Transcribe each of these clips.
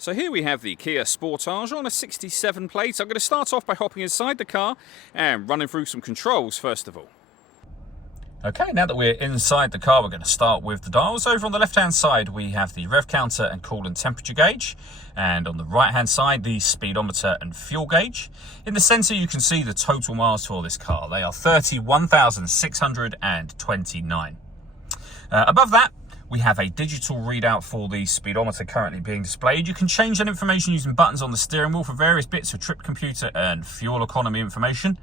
So here we have the Kia Sportage on a 67 plate. I'm going to start off by hopping inside the car and running through some controls first of all. Okay, now that we're inside the car, we're going to start with the dials. Over on the left-hand side, we have the rev counter and coolant temperature gauge. And on the right-hand side, the speedometer and fuel gauge. In the centre, you can see the total miles for this car. They are 31,629. Above that, we have a digital readout for the speedometer currently being displayed. You can change that information using buttons on the steering wheel for various bits of trip computer and fuel economy information.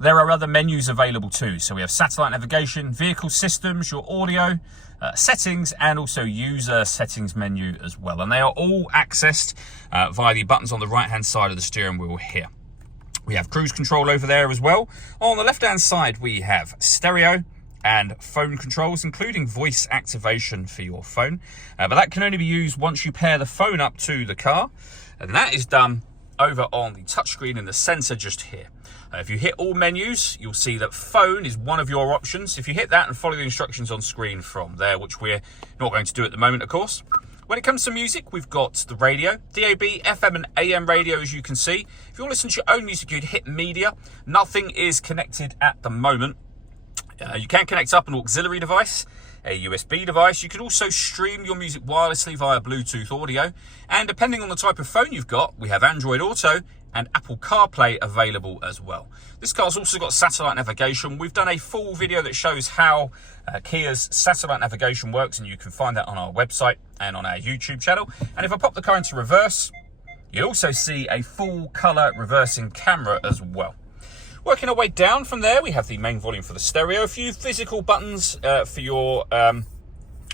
There are other menus available too. So we have satellite navigation, vehicle systems, your audio, settings, and also user settings menu as well. And they are all accessed via the buttons on the right-hand side of the steering wheel here. We have cruise control over there as well. On the left-hand side, we have stereo and phone controls, including voice activation for your phone. But that can only be used once you pair the phone up to the car. And that is done over on the touchscreen in the center just here. If you hit all menus, you'll see that phone is one of your options. If you hit that and follow the instructions on screen from there, which we're not going to do at the moment, of course. When it comes to music, we've got the radio, DAB, FM and AM radio, as you can see. If you want to listen to your own music, you'd hit media. Nothing is connected at the moment. You can connect up an auxiliary device, a USB device. You can also stream your music wirelessly via Bluetooth audio. And depending on the type of phone you've got, we have Android Auto and Apple CarPlay available as well. This car's also got satellite navigation. We've done a full video that shows how Kia's satellite navigation works, and you can find that on our website and on our YouTube channel. And if I pop the car into reverse, you also see a full color reversing camera as well. Working our way down from there, we have the main volume for the stereo, a few physical buttons for your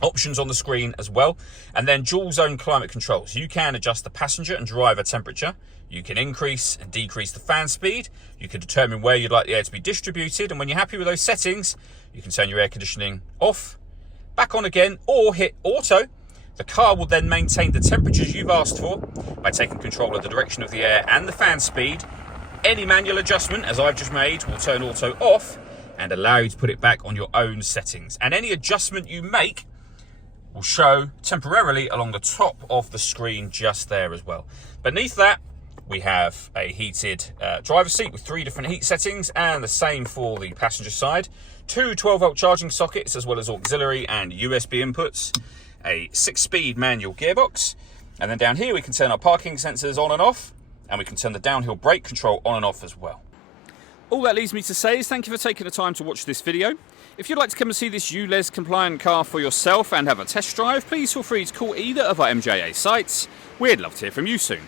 options on the screen as well, and then dual zone climate controls. You can adjust the passenger and driver temperature. You can increase and decrease the fan speed. You can determine where you'd like the air to be distributed, and when you're happy with those settings, you can turn your air conditioning off, back on again, or hit auto. The car will then maintain the temperatures you've asked for by taking control of the direction of the air and the fan speed. Any manual adjustment, as I've just made, will turn auto off and allow you to put it back on your own settings. And any adjustment you make will show temporarily along the top of the screen just there as well. Beneath that, we have a heated driver's seat with 3 different heat settings, and the same for the passenger side. 2 12-volt charging sockets, as well as auxiliary and USB inputs. A 6-speed manual gearbox. And then down here, we can turn our parking sensors on and off. And we can turn the downhill brake control on and off as well. All that leaves me to say is thank you for taking the time to watch this video. If you'd like to come and see this ULEZ compliant car for yourself and have a test drive, please feel free to call either of our MJA sites. We'd love to hear from you soon.